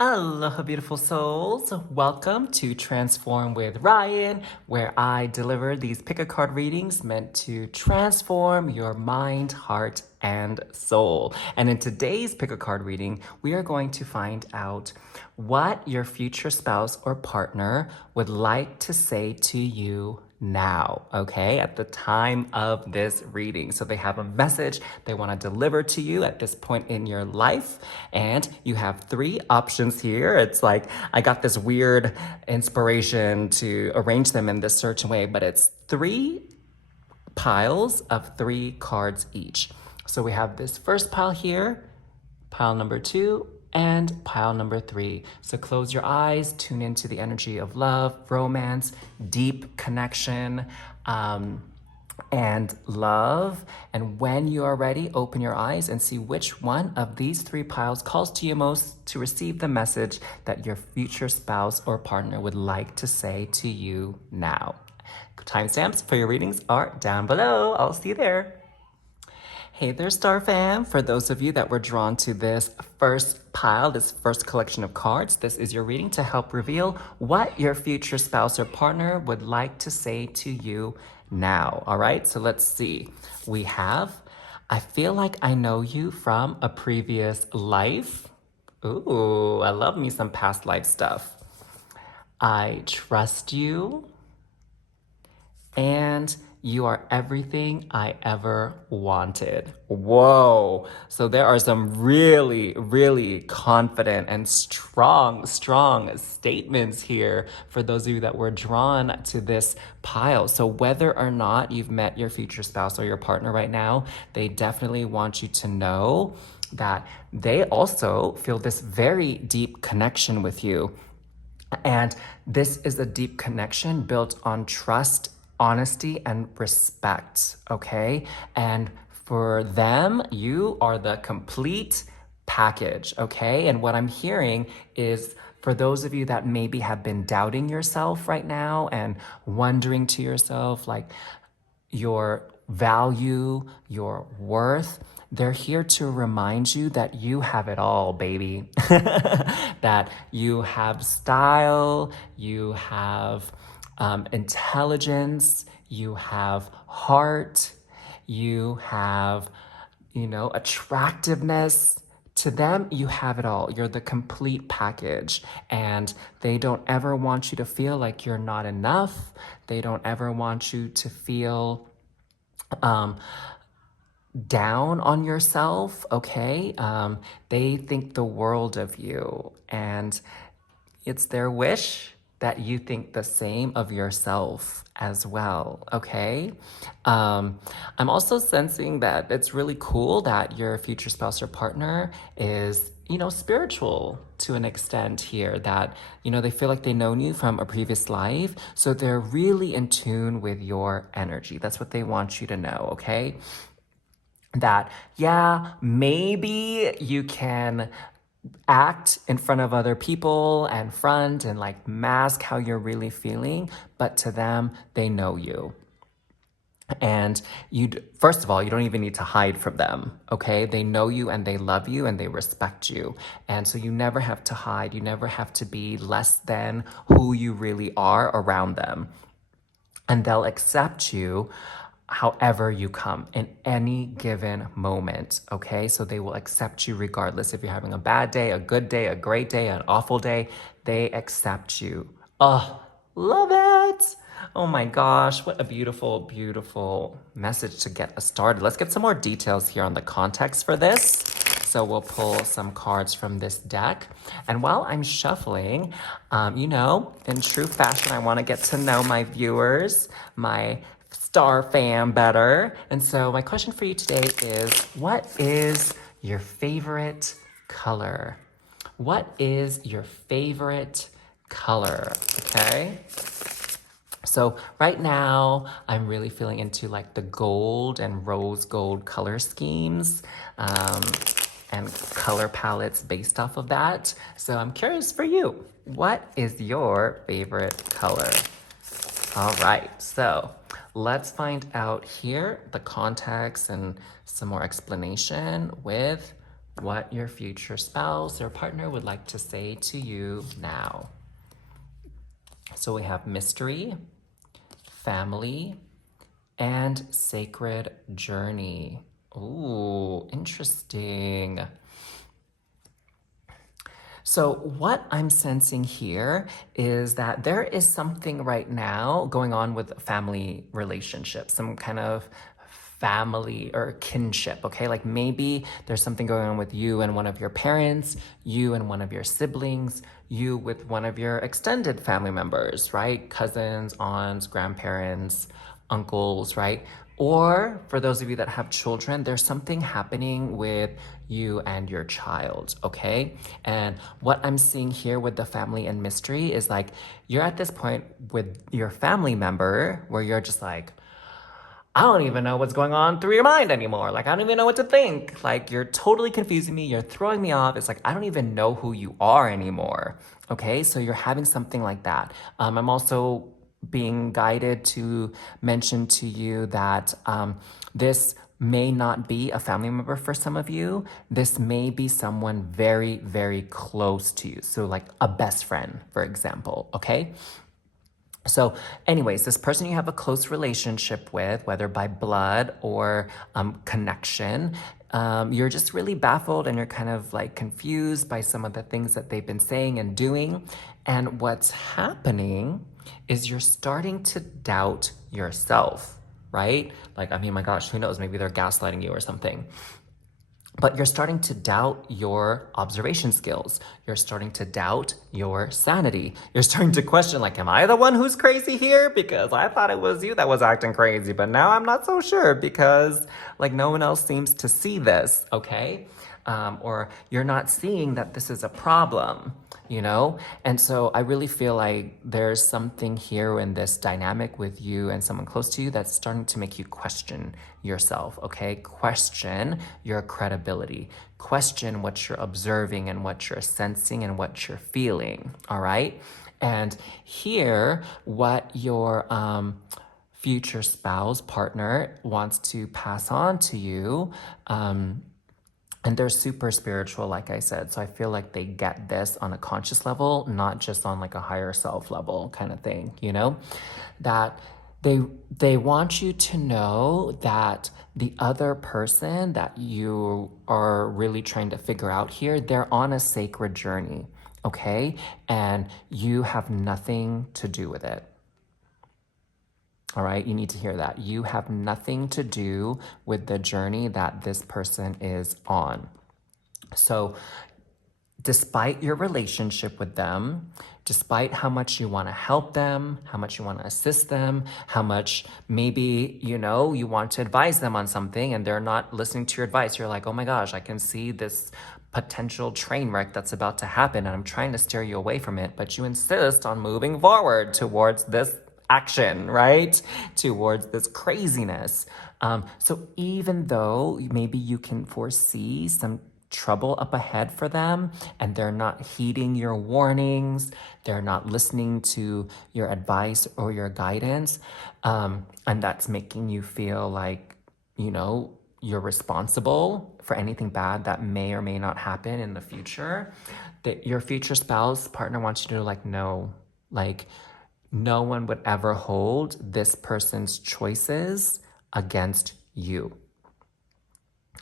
Aloha, beautiful souls. Welcome to Transform with Ryan, where I deliver these pick a card readings meant to transform your mind, heart, and soul. And in today's pick a card reading, we are going to find out what your future spouse or partner would like to say to you now, okay, at the time of this reading. So they have a message they want to deliver to you at this point in your life. And you have three options here. It's like I got this weird inspiration to arrange them in this certain way, but it's three piles of three cards each. So we have this first pile here, pile number two, and pile number three. So close your eyes, tune into the energy of love, romance, deep connection, and love. And when you are ready, open your eyes and see which one of these three piles calls to you most to receive the message that your future spouse or partner would like to say to you now. Timestamps for your readings are down below. I'll see you there. Hey there, Star Fam. For those of you that were drawn to this first pile, this first collection of cards, this is your reading to help reveal what your future spouse or partner would like to say to you now. All right, so let's see. We have, I feel like I know you from a previous life. Ooh, I love me some past life stuff. I trust you. And you are everything I ever wanted. Whoa. So there are some really, really confident and strong statements here for those of you that were drawn to this pile. So whether or not you've met your future spouse or your partner right now, they definitely want you to know that they also feel this very deep connection with you. And this is a deep connection built on trust, honesty, and respect, okay? And for them, you are the complete package, okay? And what I'm hearing is for those of you that maybe have been doubting yourself right now and wondering to yourself, like, your value, your worth, they're here to remind you that you have it all, baby. That you have style, you have intelligence, you have heart, you have, attractiveness. To them, you have it all. You're the complete package. And they don't ever want you to feel like you're not enough. They don't ever want you to feel down on yourself, okay? They think the world of you. And it's their wish that you think the same of yourself as well, okay? I'm also sensing that it's really cool that your future spouse or partner is, spiritual to an extent here, that, they feel like they know you from a previous life. So they're really in tune with your energy. That's what they want you to know, okay? That, yeah, maybe you can act in front of other people and front and like mask how you're really feeling, but to them, they know you. And first of all, you don't even need to hide from them, okay? They know you and they love you and they respect you. And so you never have to hide. You never have to be less than who you really are around them. And they'll accept you however you come in any given moment, okay? So they will accept you regardless if you're having a bad day, a good day, a great day, an awful day. They accept you. Oh, love it. Oh my gosh, what a beautiful, beautiful message to get us started. Let's get some more details here on the context for this. So we'll pull some cards from this deck. And while I'm shuffling, in true fashion, I want to get to know my viewers, my Star Fam better. And so my question for you today is, what is your favorite color? What is your favorite color? Okay. So right now, I'm really feeling into like the gold and rose gold color schemes and color palettes based off of that. So I'm curious for you, what is your favorite color? All right, so let's find out here the context and some more explanation with what your future spouse or partner would like to say to you now. So we have mystery, family, and sacred journey. Ooh, interesting. So what I'm sensing here is that there is something right now going on with family relationships, some kind of family or kinship, okay? Like maybe there's something going on with you and one of your parents, you and one of your siblings, you with one of your extended family members, right? Cousins, aunts, grandparents, uncles, right? Or for those of you that have children, there's something happening with you and your child, okay? And what I'm seeing here with the family and mystery is like you're at this point with your family member where you're just like, I don't even know what's going on through your mind anymore. Like, I don't even know what to think. Like, you're totally confusing me. You're throwing me off. It's like, I don't even know who you are anymore. Okay, so you're having something like that. I'm also being guided to mention to you that this may not be a family member for some of you. This may be someone very, very close to you. So, like a best friend, for example. Okay. So anyways, this person you have a close relationship with, whether by blood or connection, you're just really baffled and you're kind of like confused by some of the things that they've been saying and doing. And what's happening is you're starting to doubt yourself, right? Like, I mean, my gosh, who knows? Maybe they're gaslighting you or something. But you're starting to doubt your observation skills. You're starting to doubt your sanity. You're starting to question, like, am I the one who's crazy here? Because I thought it was you that was acting crazy, but now I'm not so sure because, like, no one else seems to see this, okay? Or you're not seeing that this is a problem, you know? And so I really feel like there's something here in this dynamic with you and someone close to you that's starting to make you question yourself, okay? Question your credibility. Question what you're observing and what you're sensing and what you're feeling, all right? And here, what your future spouse, partner wants to pass on to you, and they're super spiritual, like I said. So I feel like they get this on a conscious level, not just on like a higher self level kind of thing, you know? That they want you to know that the other person that you are really trying to figure out here, they're on a sacred journey, okay? And you have nothing to do with it. All right, you need to hear that. You have nothing to do with the journey that this person is on. So, despite your relationship with them, despite how much you want to help them, how much you want to assist them, how much maybe, you know, you want to advise them on something and they're not listening to your advice, you're like, oh my gosh, I can see this potential train wreck that's about to happen and I'm trying to steer you away from it, but you insist on moving forward towards this action, right? Towards this craziness. So even though maybe you can foresee some trouble up ahead for them and they're not heeding your warnings, they're not listening to your advice or your guidance, and that's making you feel like, you know, you're responsible for anything bad that may or may not happen in the future, that your future spouse, partner wants you to like, no, like, no one would ever hold this person's choices against you.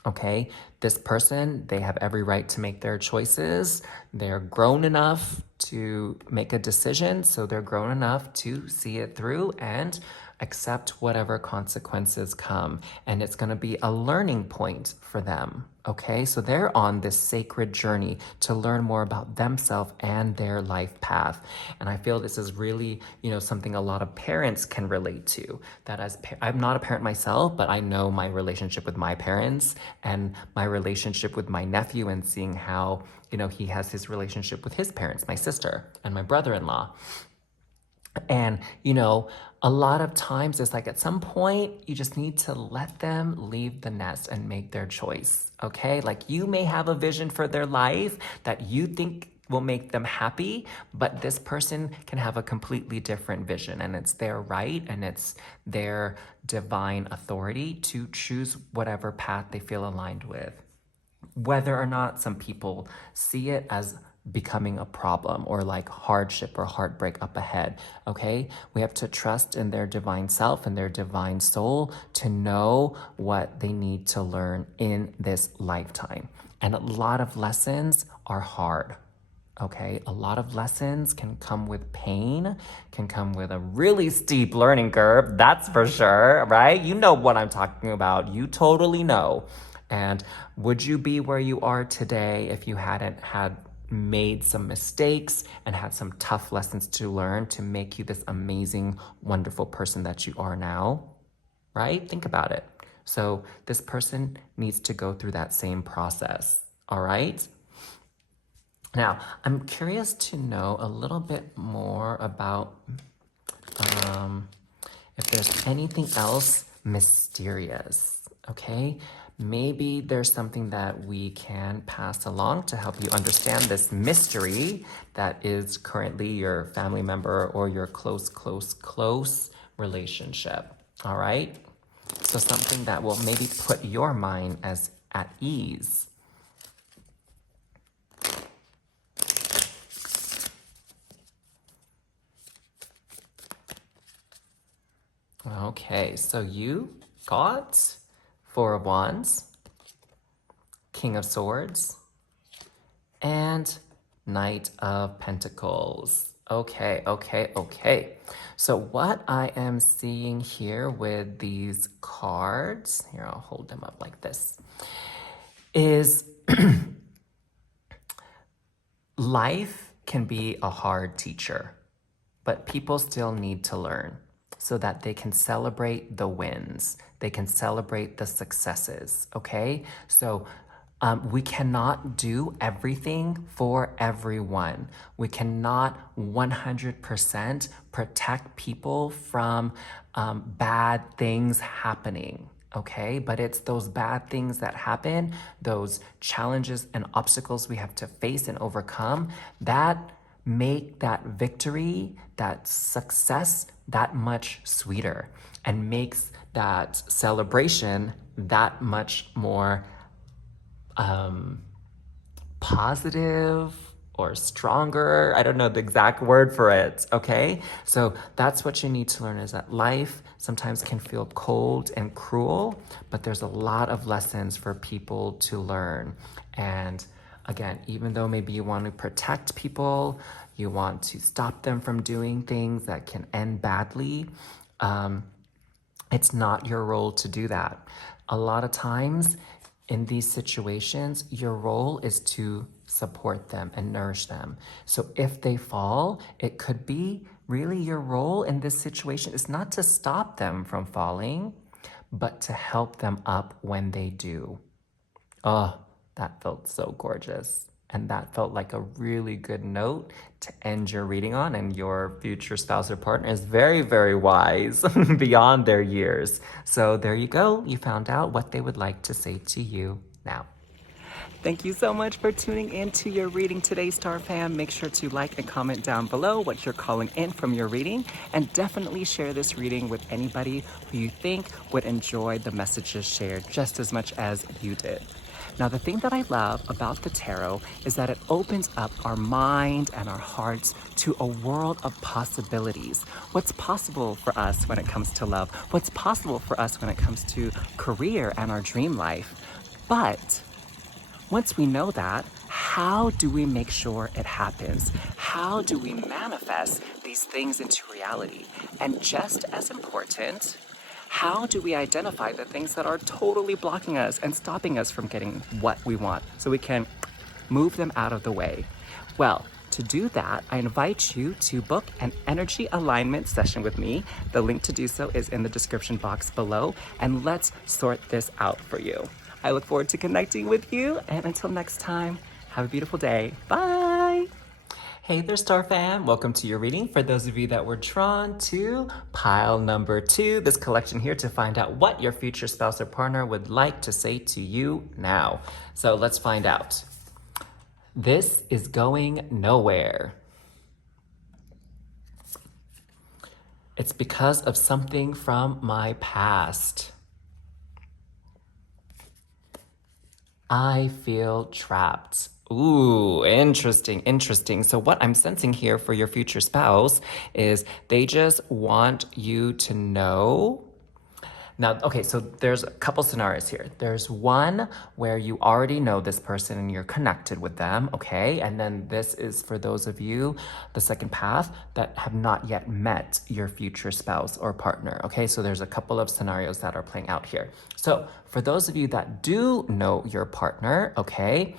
Okay? This person, they have every right to make their choices. They're grown enough to make a decision, so they're grown enough to see it through and accept whatever consequences come. And it's going to be a learning point for them. Okay, so they're on this sacred journey to learn more about themselves and their life path. And I feel this is really, you know, something a lot of parents can relate to. That as I'm not a parent myself, but I know my relationship with my parents and my relationship with my nephew and seeing how, you know, he has his relationship with his parents, my sister and my brother-in-law. And, you know, a lot of times it's like at some point you just need to let them leave the nest and make their choice, okay? Like you may have a vision for their life that you think will make them happy, but this person can have a completely different vision and it's their right and it's their divine authority to choose whatever path they feel aligned with. whether or not some people see it as becoming a problem or like hardship or heartbreak up ahead, okay? We have to trust in their divine self and their divine soul to know what they need to learn in this lifetime. And a lot of lessons are hard. Okay, a lot of lessons can come with pain, can come with a really steep learning curve, that's for sure, right? You know what I'm talking about. You totally know. And would you be where you are today if you hadn't had made some mistakes and had some tough lessons to learn to make you this amazing, wonderful person that you are now? Right? Think about it. So this person needs to go through that same process, all right? Now, I'm curious to know a little bit more about if there's anything else mysterious, okay? Maybe there's something that we can pass along to help you understand this mystery that is currently your family member or your close relationship, all right? So something that will maybe put your mind as at ease. Okay, so you got Four of Wands, King of Swords, and Knight of Pentacles. Okay. So what I am seeing here with these cards, here I'll hold them up like this, is life can be a hard teacher, but people still need to learn so that they can celebrate the wins. They can celebrate the successes, okay? So we cannot do everything for everyone. We cannot 100% protect people from bad things happening, okay? But it's those bad things that happen, those challenges and obstacles we have to face and overcome that make that victory, that success, that much sweeter and makes that celebration that much more positive or stronger. I don't know the exact word for it, okay? So that's what you need to learn, is that life sometimes can feel cold and cruel, but there's a lot of lessons for people to learn. And again, even though maybe you want to protect people, you want to stop them from doing things that can end badly, it's not your role to do that. A lot of times in these situations, your role is to support them and nourish them. So if they fall, it could be really your role in this situation is not to stop them from falling, but to help them up when they do. Oh, that felt so gorgeous. And that felt like a really good note to end your reading on. And your future spouse or partner is very, very wise beyond their years. So there you go. You found out what they would like to say to you now. Thank you so much for tuning in to your reading today, Star Fam. Make sure to like and comment down below what you're calling in from your reading, and definitely share this reading with anybody who you think would enjoy the messages shared just as much as you did. Now, the thing that I love about the tarot is that it opens up our mind and our hearts to a world of possibilities. What's possible for us when it comes to love? What's possible for us when it comes to career and our dream life? But once we know that, how do we make sure it happens? How do we manifest these things into reality? And just as important, how do we identify the things that are totally blocking us and stopping us from getting what we want so we can move them out of the way? Well, to do that, I invite you to book an energy alignment session with me. The link to do so is in the description box below, and let's sort this out for you. I look forward to connecting with you, and until next time, have a beautiful day. Bye! Hey there, Star Fam. Welcome to your reading. For those of you that were drawn to pile number 2, this collection here to find out what your future spouse or partner would like to say to you now. So let's find out. This is going nowhere. It's because of something from my past. I feel trapped. Ooh, interesting, interesting. So, what I'm sensing here for your future spouse is they just want you to know. Now, okay, so there's a couple scenarios here. There's one where you already know this person and you're connected with them, okay? And then this is for those of you, the second path, that have not yet met your future spouse or partner, okay? So there's a couple of scenarios that are playing out here. So for those of you that do know your partner, okay,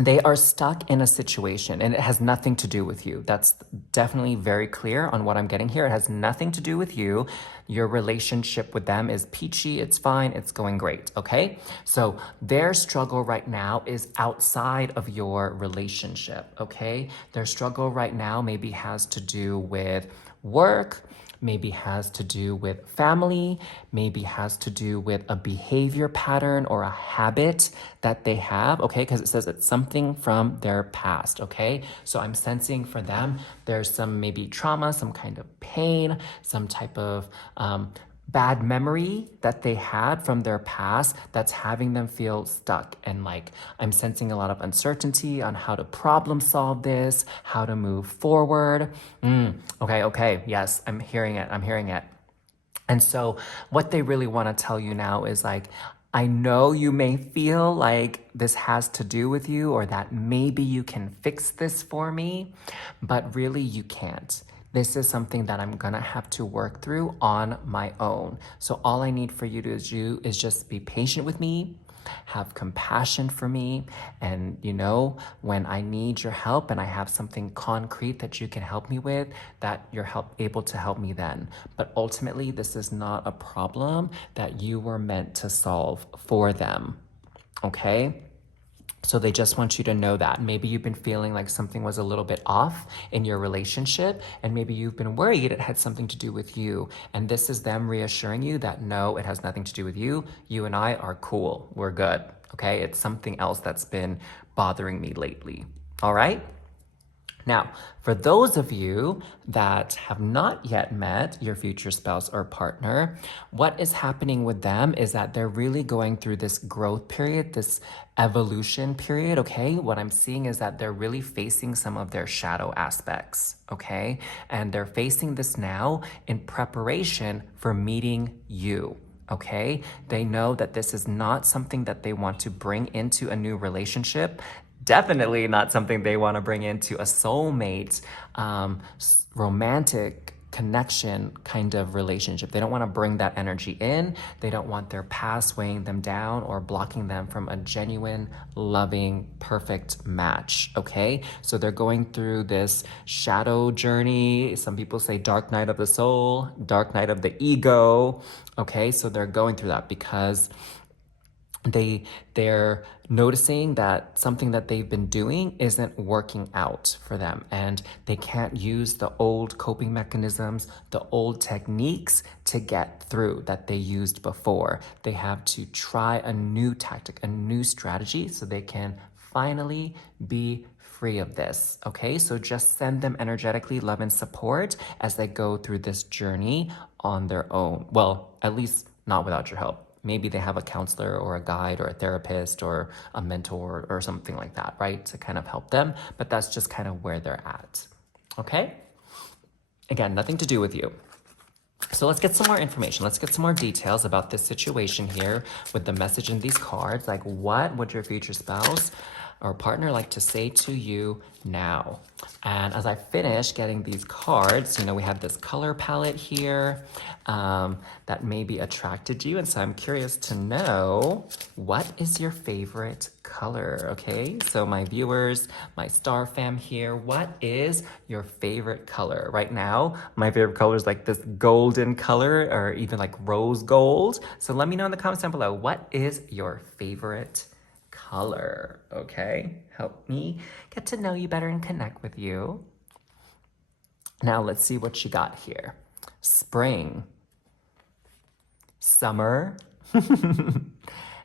they are stuck in a situation and it has nothing to do with you. That's definitely very clear on what I'm getting here. It has nothing to do with you. Your relationship with them is peachy, it's fine, it's going great, okay? So their struggle right now is outside of your relationship, okay? Their struggle right now maybe has to do with work, maybe has to do with family, maybe has to do with a behavior pattern or a habit that they have, okay? Because it says it's something from their past, okay? So I'm sensing for them, there's some maybe trauma, some kind of pain, some type of bad memory that they had from their past that's having them feel stuck. And like, I'm sensing a lot of uncertainty on how to problem solve this, how to move forward. Okay, yes, I'm hearing it, I'm hearing it. And so, what they really want to tell you now is like, I know you may feel like this has to do with you or that maybe you can fix this for me, but really you can't. This is something that I'm gonna have to work through on my own. So, all I need for you to do is just be patient with me, have compassion for me, and when I need your help and I have something concrete that you can help me with, that you're able to help me then. But ultimately, this is not a problem that you were meant to solve for them, okay? So they just want you to know that. Maybe you've been feeling like something was a little bit off in your relationship, and maybe you've been worried it had something to do with you. And this is them reassuring you that no, it has nothing to do with you. You and I are cool. We're good. Okay? It's something else that's been bothering me lately. All right? Now, for those of you that have not yet met your future spouse or partner, what is happening with them is that they're really going through this growth period, this evolution period, okay? What I'm seeing is that they're really facing some of their shadow aspects, okay? And they're facing this now in preparation for meeting you. Okay, they know that this is not something that they want to bring into a new relationship. Definitely not something they want to bring into a soulmate, romantic connection kind of relationship. They don't want to bring that energy in. They don't want their past weighing them down or blocking them from a genuine, loving, perfect match. Okay? So they're going through this shadow journey. Some people say dark night of the soul, dark night of the ego. Okay? So they're going through that because they're noticing that something that they've been doing isn't working out for them, and they can't use the old coping mechanisms, the old techniques to get through that they used before. They have to try a new tactic, a new strategy, so they can finally be free of this. Okay, so just send them energetically love and support as they go through this journey on their own. Well, at least not without your help. Maybe they have a counselor or a guide or a therapist or a mentor or something like that, right? To kind of help them. But that's just kind of where they're at. Okay? Again, nothing to do with you. So let's get some more information. Let's get some more details about this situation here with the message in these cards. Like, what would your future spouse or partner like to say to you now? And as I finish getting these cards, we have this color palette here that maybe attracted you. And so I'm curious to know, what is your favorite color? Okay, so my viewers, my star fam here, what is your favorite color? Right now, my favorite color is like this golden color or even like rose gold. So let me know in the comments down below, what is your favorite color? Okay, help me get to know you better and connect with you. Now let's see what you got here. Spring, summer,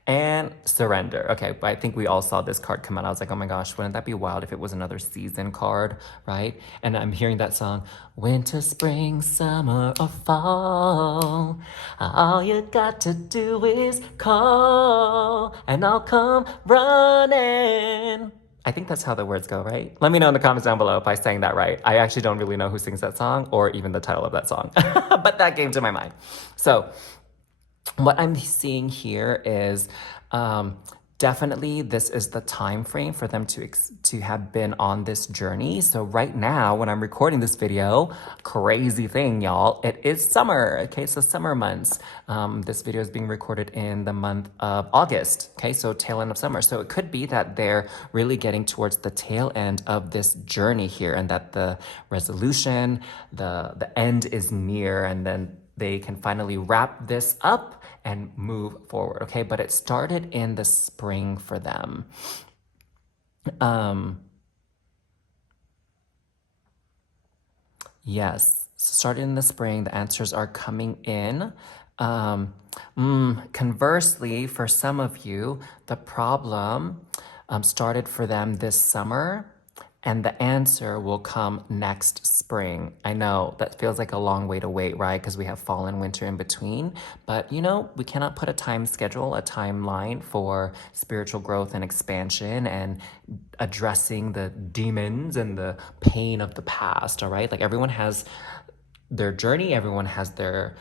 and surrender. Okay, but I think we all saw this card come out. I was like, oh my gosh, wouldn't that be wild if it was another season card, right? And I'm hearing that song, winter, spring, summer, or fall. All you got to do is call, and I'll come running. I think that's how the words go, right? Let me know in the comments down below if I sang that right. I actually don't really know who sings that song or even the title of that song, but that came to my mind. So what I'm seeing here is definitely this is the time frame for them to have been on this journey. So right now, when I'm recording this video, crazy thing, y'all, it is summer. Okay, so summer months. This video is being recorded in the month of August. Okay, so tail end of summer. So it could be that they're really getting towards the tail end of this journey here, and that the resolution, the end is near, and then they can finally wrap this up and move forward, okay? But it started in the spring for them. Yes, started in the spring. The answers are coming in. Conversely, for some of you, the problem started for them this summer, and the answer will come next spring. I know that feels like a long way to wait, right? Because we have fall and winter in between. But you know, we cannot put a time schedule, a timeline for spiritual growth and expansion and addressing the demons and the pain of the past, all right? Like everyone has their journey, everyone has their,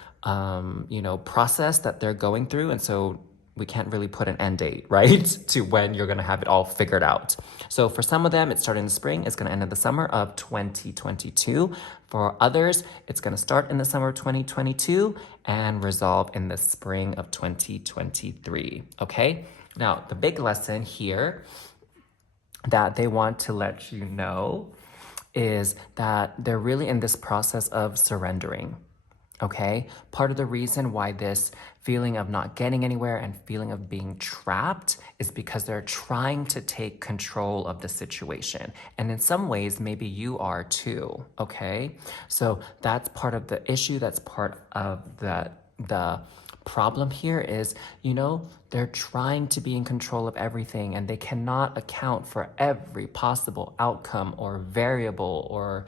process that they're going through. And so we can't really put an end date, right? to when you're gonna have it all figured out. So for some of them, it started in the spring, it's gonna end in the summer of 2022. For others, it's gonna start in the summer of 2022 and resolve in the spring of 2023, okay? Now, the big lesson here that they want to let you know is that they're really in this process of surrendering. Okay, part of the reason why this feeling of not getting anywhere and feeling of being trapped is because they're trying to take control of the situation. And in some ways, maybe you are too, okay? So that's part of the issue, that's part of the problem here is, they're trying to be in control of everything and they cannot account for every possible outcome or variable or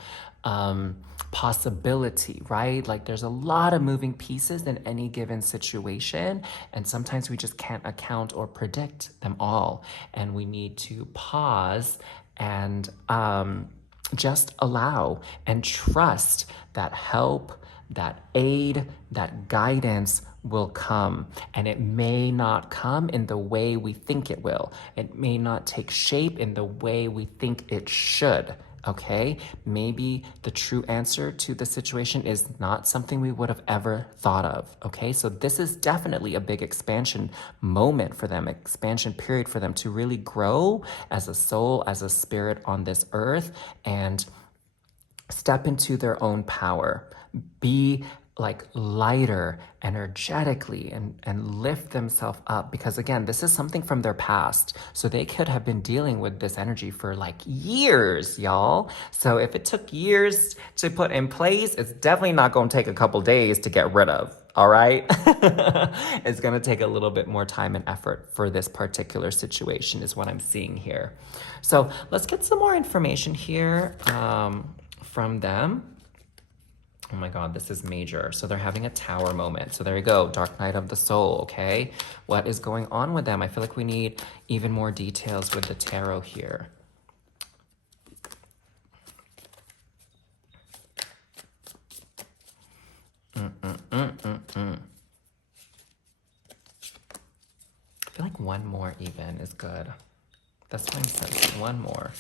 possibility, right? Like there's a lot of moving pieces in any given situation, and sometimes we just can't account or predict them all. And we need to pause and just allow and trust that help, that aid, that guidance will come. And it may not come in the way we think it will. It may not take shape in the way we think it should. Okay, maybe the true answer to the situation is not something we would have ever thought of. Okay, so this is definitely a big expansion moment for them, expansion period for them to really grow as a soul, as a spirit on this earth, and step into their own power, be like lighter energetically and lift themselves up, because again, this is something from their past. So they could have been dealing with this energy for like years, y'all. So if it took years to put in place, it's definitely not going to take a couple days to get rid of. All right. It's going to take a little bit more time and effort for this particular situation is what I'm seeing here. So let's get some more information here from them. Oh my God, this is major. So they're having a tower moment. So there you go, dark night of the soul, okay? What is going on with them? I feel like we need even more details with the tarot here. I feel like one more even is good. That's what I'm sensing, one more.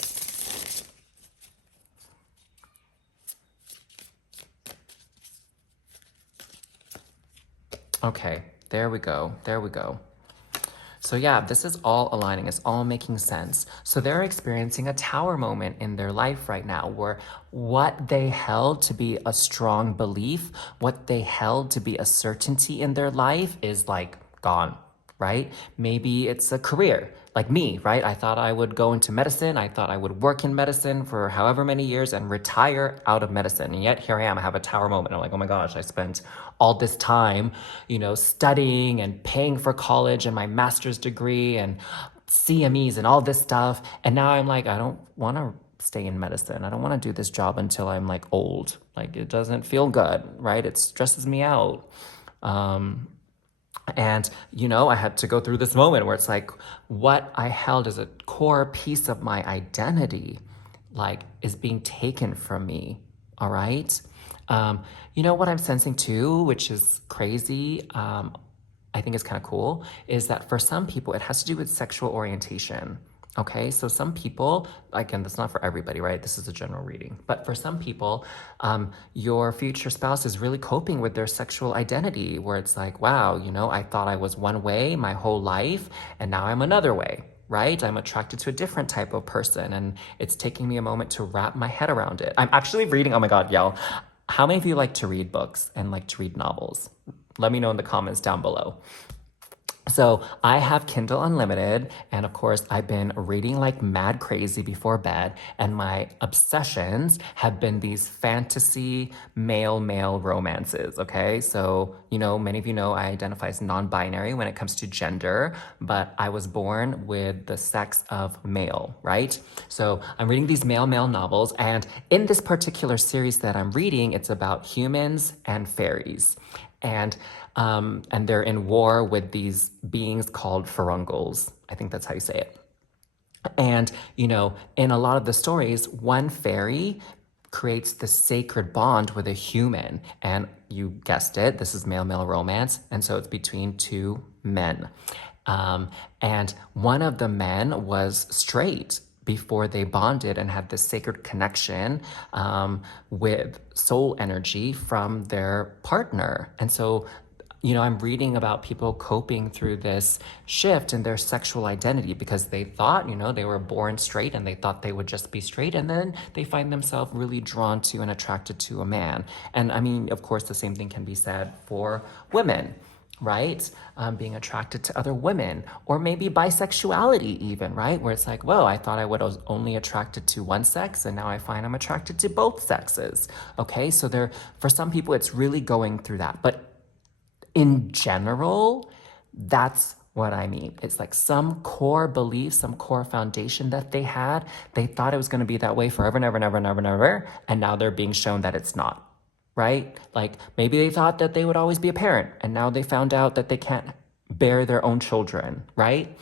Okay, there we go, there we go. So yeah, this is all aligning, it's all making sense. So they're experiencing a tower moment in their life right now where what they held to be a strong belief, what they held to be a certainty in their life is like gone, right? Maybe it's a career. like me, right? I thought I would go into medicine. I thought I would work in medicine for however many years and retire out of medicine. And yet here I am, I have a tower moment. I'm like, oh my gosh, I spent all this time, studying and paying for college and my master's degree and CMEs and all this stuff. And now I'm like, I don't want to stay in medicine. I don't want to do this job until I'm like old. Like it doesn't feel good, right? It stresses me out. And, I had to go through this moment where it's like what I held as a core piece of my identity, like, is being taken from me. All right. What I'm sensing too, which is crazy, I think is kind of cool, is that for some people, it has to do with sexual orientation. Okay, so some people, again, that's not for everybody, right? This is a general reading. But for some people, your future spouse is really coping with their sexual identity, where it's like, wow, I thought I was one way my whole life, and now I'm another way, right? I'm attracted to a different type of person, and it's taking me a moment to wrap my head around it. I'm actually reading, oh my God, y'all. How many of you like to read books and like to read novels? Let me know in the comments down below. So I have Kindle Unlimited, and of course I've been reading like mad crazy before bed, and my obsessions have been these fantasy male romances, okay? So, many of you know I identify as non-binary when it comes to gender, but I was born with the sex of male, right? So I'm reading these male novels, and in this particular series that I'm reading, it's about humans and fairies. And they're in war with these beings called furuncles. I think that's how you say it. And, in a lot of the stories, one fairy creates the sacred bond with a human. And you guessed it, this is male romance. And so it's between two men. And one of the men was straight before they bonded and had this sacred connection with soul energy from their partner. And so, I'm reading about people coping through this shift in their sexual identity because they thought, they were born straight and they thought they would just be straight. And then they find themselves really drawn to and attracted to a man. And I mean, of course, the same thing can be said for women, right? Being attracted to other women, or maybe bisexuality even, right? Where it's like, whoa, I thought I was only attracted to one sex, and now I find I'm attracted to both sexes. Okay, so for some people, it's really going through that. But in general, that's what I mean. It's like some core belief, some core foundation that they had. They thought it was going to be that way forever, never, and now they're being shown that it's not. Right? Like maybe they thought that they would always be a parent, and now they found out that they can't bear their own children, right?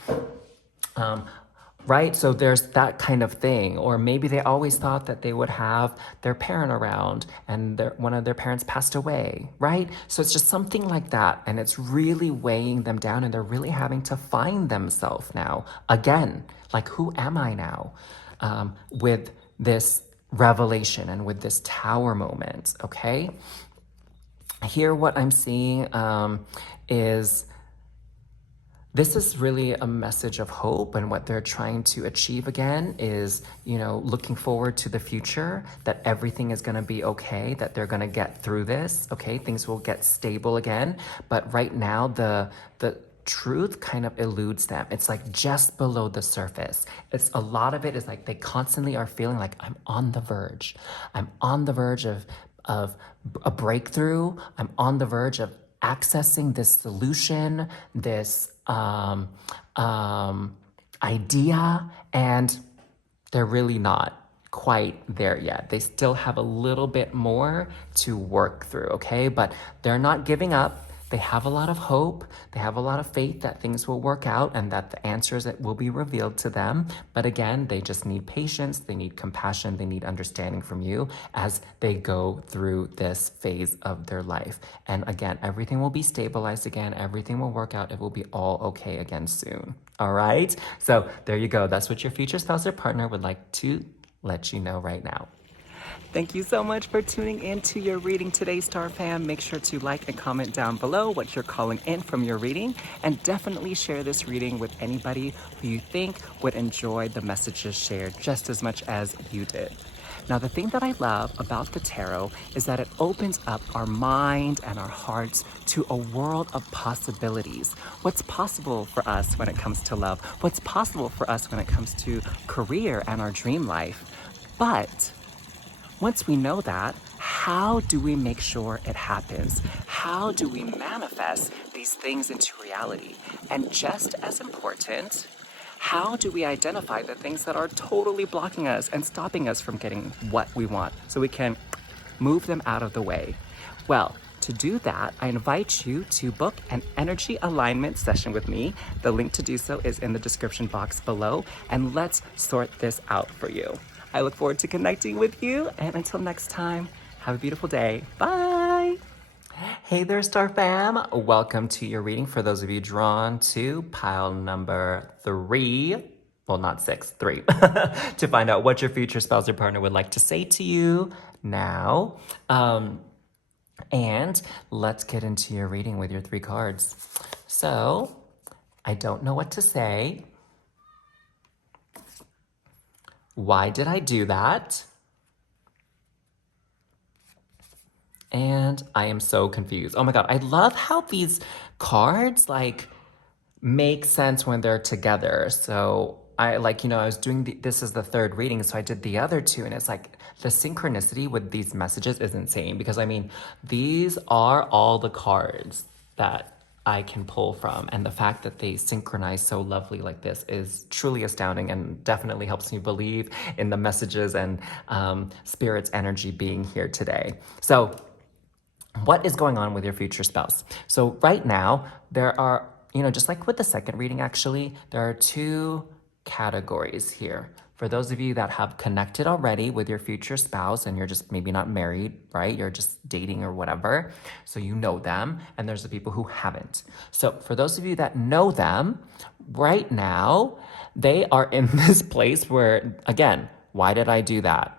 Right? So there's that kind of thing. Or maybe they always thought that they would have their parent around and one of their parents passed away, right? So it's just something like that. And it's really weighing them down, and they're really having to find themselves now. Again, like, who am I now? With this revelation and with this tower moment, okay? Here what I'm seeing is this is really a message of hope, and what they're trying to achieve again is, looking forward to the future, that everything is going to be okay, that they're going to get through this, okay? Things will get stable again. But right now, the truth kind of eludes them. It's like just below the surface. It's a lot of it is like they constantly are feeling like, I'm on the verge. I'm on the verge of a breakthrough. I'm on the verge of accessing this solution, this idea, and they're really not quite there yet. They still have a little bit more to work through, okay? But they're not giving up. They have a lot of hope. They have a lot of faith that things will work out and that the answers that will be revealed to them. But again, they just need patience. They need compassion. They need understanding from you as they go through this phase of their life. And again, everything will be stabilized again. Everything will work out. It will be all okay again soon. All right? So there you go. That's what your future spouse or partner would like to let you know right now. Thank you so much for tuning in to your reading today, Star Fam. Make sure to like and comment down below what you're calling in from your reading, and definitely share this reading with anybody who you think would enjoy the messages shared just as much as you did. Now, the thing that I love about the tarot is that it opens up our mind and our hearts to a world of possibilities. What's possible for us when it comes to love? What's possible for us when it comes to career and our dream life? But once we know that, how do we make sure it happens? How do we manifest these things into reality? And just as important, how do we identify the things that are totally blocking us and stopping us from getting what we want so we can move them out of the way? Well, to do that, I invite you to book an energy alignment session with me. The link to do so is in the description box below, and let's sort this out for you. I look forward to connecting with you, and until next time, have a beautiful day. Bye! Hey there, Star Fam! Welcome to your reading for those of you drawn to pile number 3. Well, not 6, 3. To find out what your future spouse or partner would like to say to you now. And let's get into your reading with your 3 cards. So, I don't know what to say. Why did I do that? And I am so confused. Oh my God, I love how these cards make sense when they're together. So I was doing this is the 3rd reading, so I did the other 2, and it's like the synchronicity with these messages is insane because these are all the cards that I can pull from, and the fact that they synchronize so lovely like this is truly astounding and definitely helps me believe in the messages and Spirit's energy being here today. So what is going on with your future spouse? So right now, there are, just like with the 2nd reading, actually, there are 2 categories here. For those of you that have connected already with your future spouse and you're just maybe not married, right? You're just dating or whatever. So you know them, and there's the people who haven't. So for those of you that know them, right now, they are in this place where, again, why did I do that?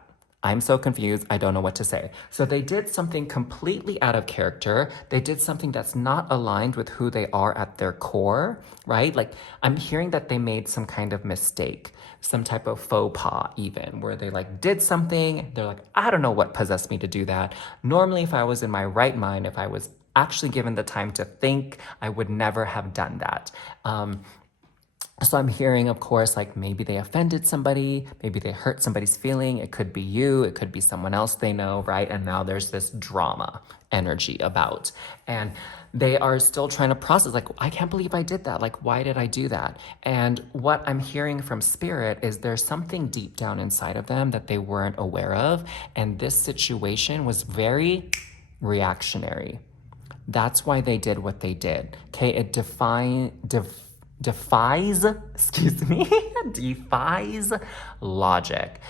I'm so confused. I don't know what to say. So they did something completely out of character. They did something that's not aligned with who they are at their core, right? Like I'm hearing that they made some kind of mistake, some type of faux pas even, where they did something. They're like, I don't know what possessed me to do that. Normally, if I was in my right mind, if I was actually given the time to think, I would never have done that. So I'm hearing, of course, maybe they offended somebody, maybe they hurt somebody's feeling. It could be you, it could be someone else they know, right? And now there's this drama energy about. And they are still trying to process, I can't believe I did that. Why did I do that? And what I'm hearing from Spirit is there's something deep down inside of them that they weren't aware of. And this situation was very reactionary. That's why they did what they did. Okay, it defies, defies logic.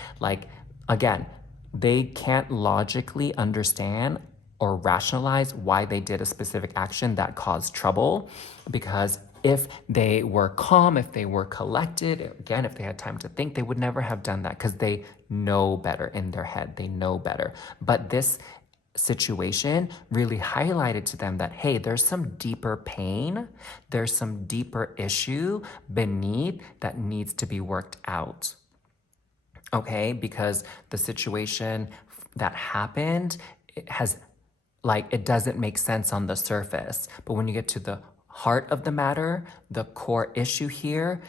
Again, they can't logically understand or rationalize why they did a specific action that caused trouble, because if they were calm, if they were collected, again, if they had time to think, they would never have done that because they know better in their head. They know better. But this situation really highlighted to them that, hey, there's some deeper pain, there's some deeper issue beneath that needs to be worked out. Okay, because the situation that happened, it doesn't make sense on the surface. But when you get to the heart of the matter, the core issue here,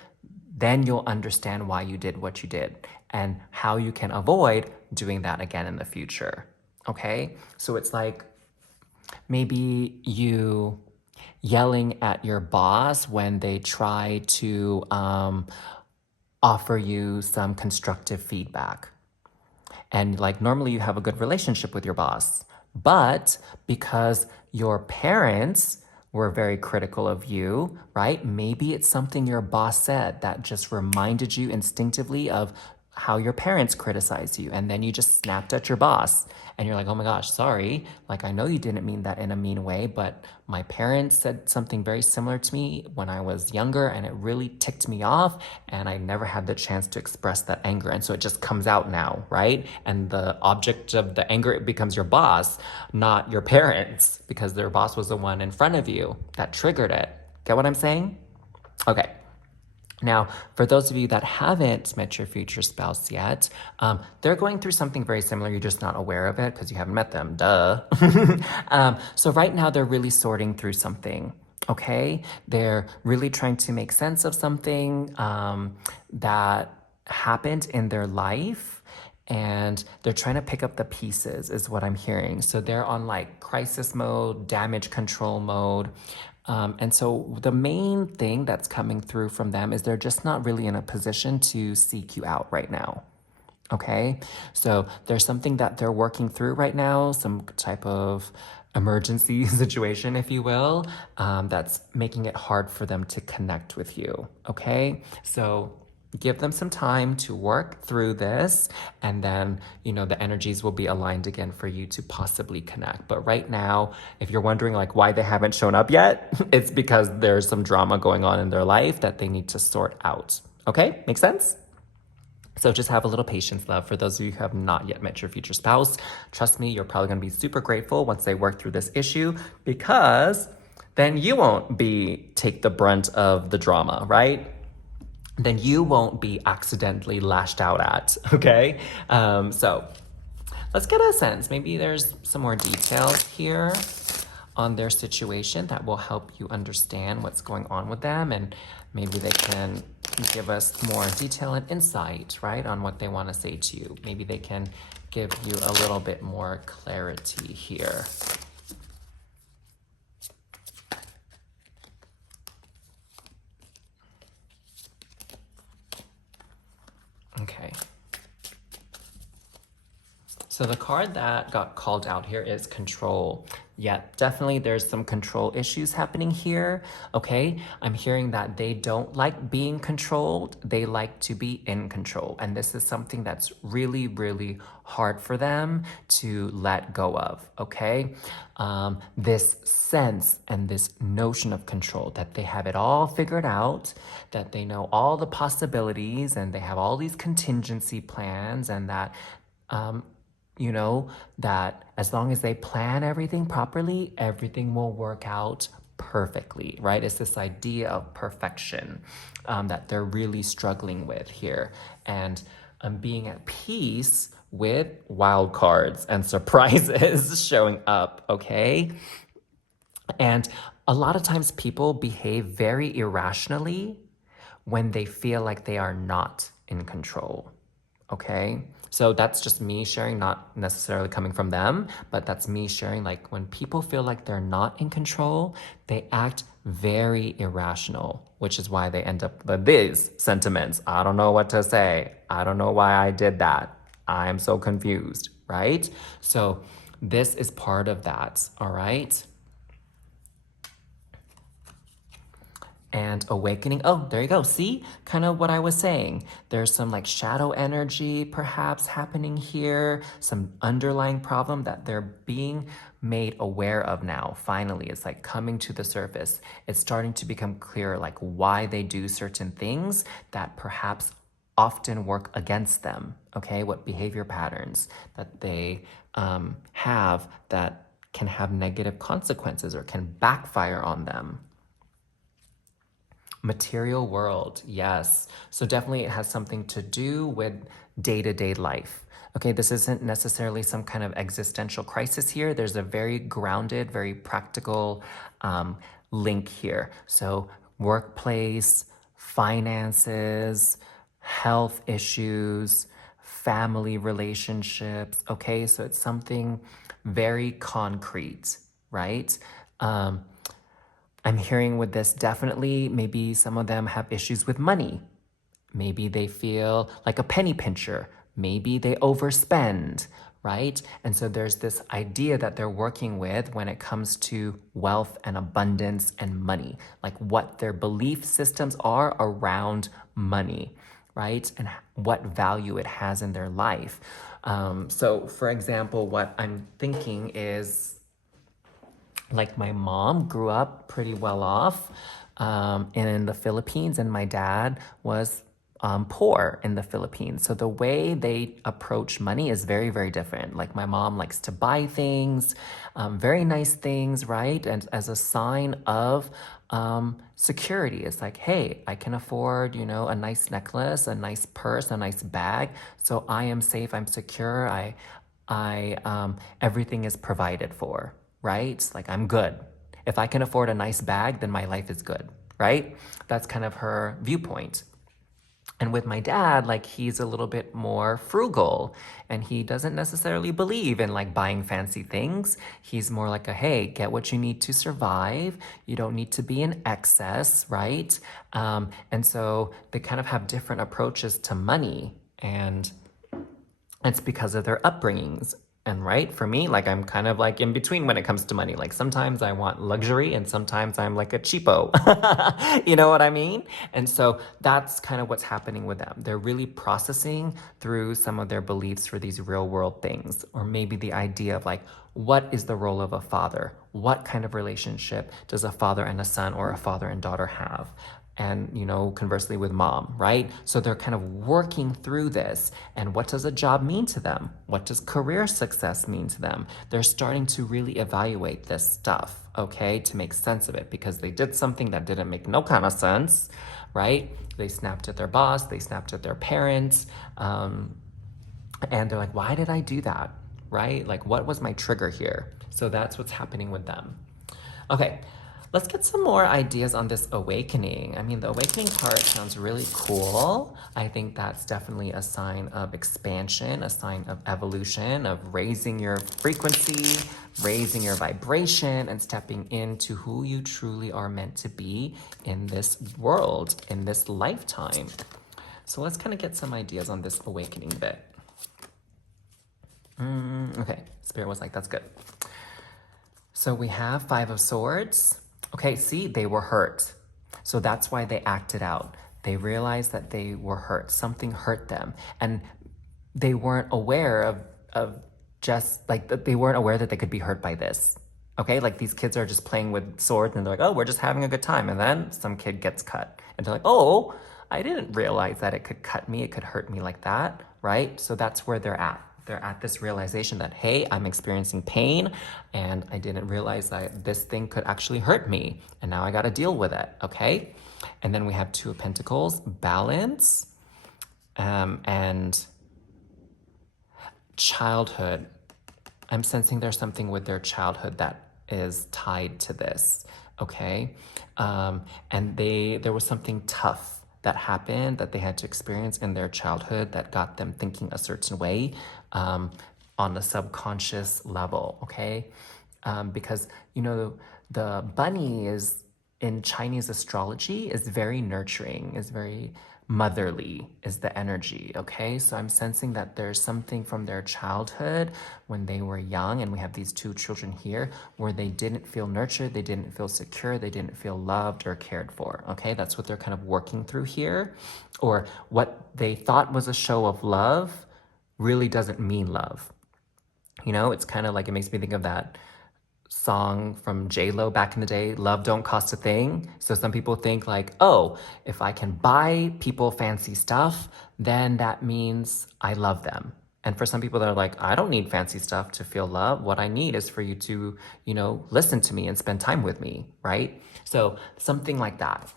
then you'll understand why you did what you did and how you can avoid doing that again in the future. Okay, so it's maybe you yelling at your boss when they try to offer you some constructive feedback. And normally you have a good relationship with your boss, but because your parents were very critical of you, right? Maybe it's something your boss said that just reminded you instinctively of how your parents criticize you, and then you just snapped at your boss and you're like, oh my gosh, sorry. I know you didn't mean that in a mean way, but my parents said something very similar to me when I was younger and it really ticked me off and I never had the chance to express that anger. And so it just comes out now, right? And the object of the anger, it becomes your boss, not your parents, because their boss was the one in front of you that triggered it. Get what I'm saying? Okay. Now, for those of you that haven't met your future spouse yet, they're going through something very similar. You're just not aware of it because you haven't met them. Duh. So right now, they're really sorting through something. Okay, they're really trying to make sense of something that happened in their life, and they're trying to pick up the pieces, is what I'm hearing. So they're on like crisis mode, damage control mode. And so the main thing that's coming through from them is they're just not really in a position to seek you out right now. Okay, so there's something that they're working through right now, some type of emergency situation, if you will, that's making it hard for them to connect with you. Okay, so give them some time to work through this, and then the energies will be aligned again for you to possibly connect. But right now, if you're wondering like why they haven't shown up yet, it's because there's some drama going on in their life that they need to sort out. Okay, make sense? So just have a little patience, love. For those of you who have not yet met your future spouse, trust me, you're probably going to be super grateful once they work through this issue, because then you won't take the brunt of the drama, right? Then you won't be accidentally lashed out at, okay? So let's get a sense. Maybe there's some more details here on their situation that will help you understand what's going on with them, and maybe they can give us more detail and insight, right, on what they want to say to you. Maybe they can give you a little bit more clarity here. Okay. So the card that got called out here is control. Yeah, definitely there's some control issues happening here, okay? I'm hearing that they don't like being controlled. They like to be in control. And this is something that's really, really hard for them to let go of, okay? This sense and this notion of control, that they have it all figured out, that they know all the possibilities, and they have all these contingency plans, and that that as long as they plan everything properly, everything will work out perfectly, right? It's this idea of perfection that they're really struggling with here. And being at peace with wild cards and surprises showing up, okay? And a lot of times people behave very irrationally when they feel like they are not in control. Okay, so that's just me sharing, not necessarily coming from them, but that's me sharing. Like when people feel like they're not in control, they act very irrational, which is why they end up with these sentiments. I don't know what to say. I don't know why I did that. I'm so confused, right? So this is part of that, all right? And awakening. Oh, there you go. See, kind of what I was saying. There's some like shadow energy perhaps happening here, some underlying problem that they're being made aware of now. Finally, it's like coming to the surface. It's starting to become clear like why they do certain things that perhaps often work against them. Okay, what behavior patterns that they have that can have negative consequences or can backfire on them. Material world, yes. So definitely it has something to do with day-to-day life. Okay, this isn't necessarily some kind of existential crisis here. There's a very grounded, very practical link here. So workplace, finances, health issues, family relationships. Okay, so it's something very concrete, right? I'm hearing with this definitely, maybe some of them have issues with money. Maybe they feel like a penny pincher. Maybe they overspend, right? And so there's this idea that they're working with when it comes to wealth and abundance and money, like what their belief systems are around money, right? And what value it has in their life. So for example, what I'm thinking is, like my mom grew up pretty well off in the Philippines, and my dad was poor in the Philippines. So the way they approach money is very, very different. Like my mom likes to buy things, very nice things, right? And as a sign of security, it's like, hey, I can afford, a nice necklace, a nice purse, a nice bag. So I am safe, I'm secure, everything is provided for, right? Like I'm good. If I can afford a nice bag, then my life is good, right? That's kind of her viewpoint. And with my dad, like he's a little bit more frugal and he doesn't necessarily believe in like buying fancy things. He's more like hey, get what you need to survive. You don't need to be in excess, right? And so they kind of have different approaches to money. And it's because of their upbringings. And right, for me, like I'm kind of like in between when it comes to money. Like sometimes I want luxury and sometimes I'm like a cheapo. You know what I mean? And so that's kind of what's happening with them. They're really processing through some of their beliefs for these real world things, or maybe the idea of like, what is the role of a father? What kind of relationship does a father and a son or a father and daughter have? And, conversely with mom, right? So they're kind of working through this. And what does a job mean to them? What does career success mean to them? They're starting to really evaluate this stuff, okay, to make sense of it, because they did something that didn't make no kind of sense, right? They snapped at their boss, they snapped at their parents, and they're like, why did I do that, right? Like, what was my trigger here? So that's what's happening with them. Okay. Let's get some more ideas on this awakening. I mean, the awakening part sounds really cool. I think that's definitely a sign of expansion, a sign of evolution, of raising your frequency, raising your vibration, and stepping into who you truly are meant to be in this world, in this lifetime. So let's kind of get some ideas on this awakening bit. Okay, Spirit was like, that's good. So we have Five of Swords. Okay, see, they were hurt. So that's why they acted out. They realized that they were hurt. Something hurt them. And they weren't aware of just, like, they weren't aware that they could be hurt by this. Okay, like these kids are just playing with swords and they're like, oh, we're just having a good time. And then some kid gets cut. And they're like, oh, I didn't realize that it could cut me, it could hurt me like that, right? So that's where they're at. They're at this realization that, hey, I'm experiencing pain and I didn't realize that this thing could actually hurt me. And now I got to deal with it, okay? And then we have Two of Pentacles, balance, and childhood. I'm sensing there's something with their childhood that is tied to this, okay? And there was something tough that happened, that they had to experience in their childhood that got them thinking a certain way on a subconscious level, okay? Because, the bunny is, in Chinese astrology, is very nurturing, is very motherly, is the energy, okay? So I'm sensing that there's something from their childhood when they were young, and we have these two children here, where they didn't feel nurtured, they didn't feel secure, they didn't feel loved or cared for, okay? That's what they're kind of working through here. Or what they thought was a show of love really doesn't mean love. It's kind of like, it makes me think of that song from J-Lo back in the day, Love Don't Cost a Thing. So some people think like, oh, if I can buy people fancy stuff, then that means I love them. And for some people that are like, I don't need fancy stuff to feel love. What I need is for you to, listen to me and spend time with me, right? So something like that.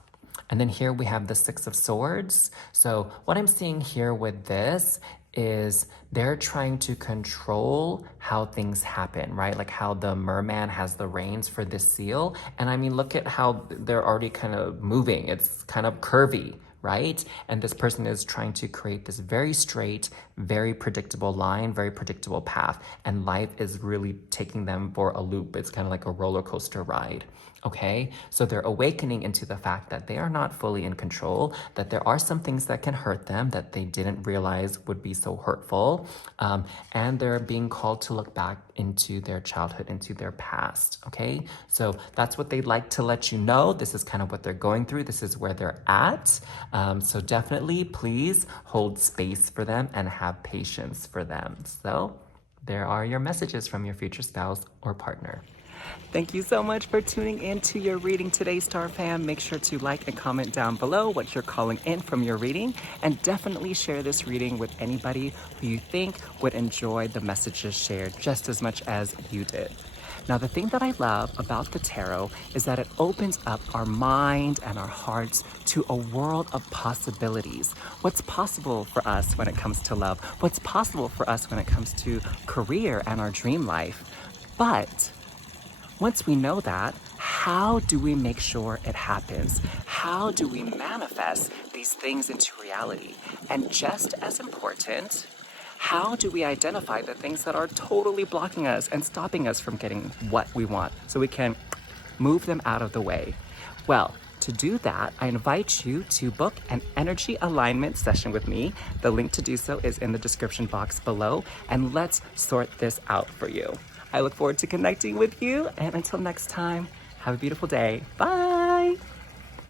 And then here we have the Six of Swords. So what I'm seeing here with this is they're trying to control how things happen, right? Like how the merman has the reins for this seal. And I mean, look at how they're already kind of moving. It's kind of curvy, right? And this person is trying to create this very straight, very predictable line, very predictable path. And life is really taking them for a loop. It's kind of like a roller coaster ride. Okay, so they're awakening into the fact that they are not fully in control, that there are some things that can hurt them that they didn't realize would be so hurtful, and they're being called to look back into their childhood, into their past, okay? So that's what they'd like to let you know. This is kind of what they're going through. This is where they're at. So definitely, please hold space for them and have patience for them. So there are your messages from your future spouse or partner. Thank you so much for tuning in to your reading today, Star Fam. Make sure to like and comment down below what you're calling in from your reading, and definitely share this reading with anybody who you think would enjoy the messages shared just as much as you did. Now, the thing that I love about the tarot is that it opens up our mind and our hearts to a world of possibilities. What's possible for us when it comes to love? What's possible for us when it comes to career and our dream life? But once we know that, how do we make sure it happens? How do we manifest these things into reality? And just as important, how do we identify the things that are totally blocking us and stopping us from getting what we want so we can move them out of the way? Well, to do that, I invite you to book an energy alignment session with me. The link to do so is in the description box below, and let's sort this out for you. I look forward to connecting with you, and until next time, have a beautiful day. Bye.